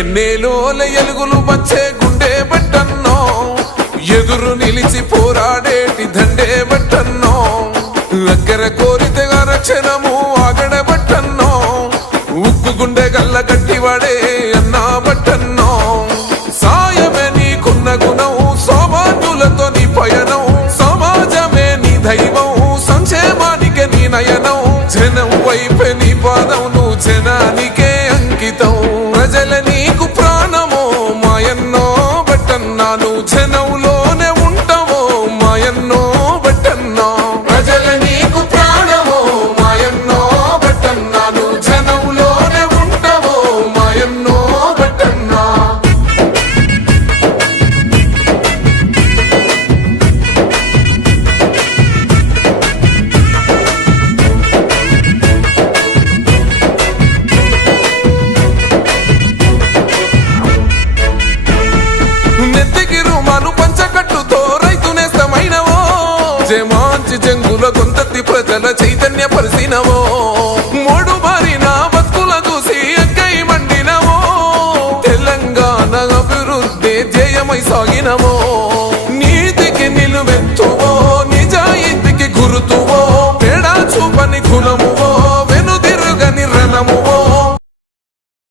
ఎన్నేలోల ఎలుగులు వచ్చే గుండె బట్టన్నో, ఎదురు నిలిచి పోరాడేటి దండే బట్టన్నో, అగ్గర కోరితే రక్షణము ఆగడ బట్టన్నో, ఉక్కు గుండె గల్ల గట్టివాడే అన్నా బట్టన్నో. సాయమే నీకున్న గుణం, సౌభాగ్యులతో నీ పయనం, సమాజమే నీ దైవం, సంక్షేమానికే నీ నయనం, జనం వైపే నీ పాదం, నువ్వు జనానికే అంకితం. ప్రజల నీకు ప్రాణమో మాయన్నో బట్టన్నా, నువ్వు జనంలోనే ఉంటావో మాయన్నో బట్టన్నా. ప్రజల నీకు ప్రాణమో మాయన్నో బట్టన్నా, నువ్వు జనంలోనే ఉంటావో మాయన్నో బట్టన్నా. జమాంచి జంగుల గొంతెత్తి ప్రజల చైతన్య పరిసినవో, మూడు మారిన బతుకుల చూసి ఎక్కై మండినవో, తెలంగాణ అభివృద్ధి జయమై సాగినవో. నీతికి నిలువెత్తువో, నిజాయితీకి గురుతువో, తేడా చూపని కులము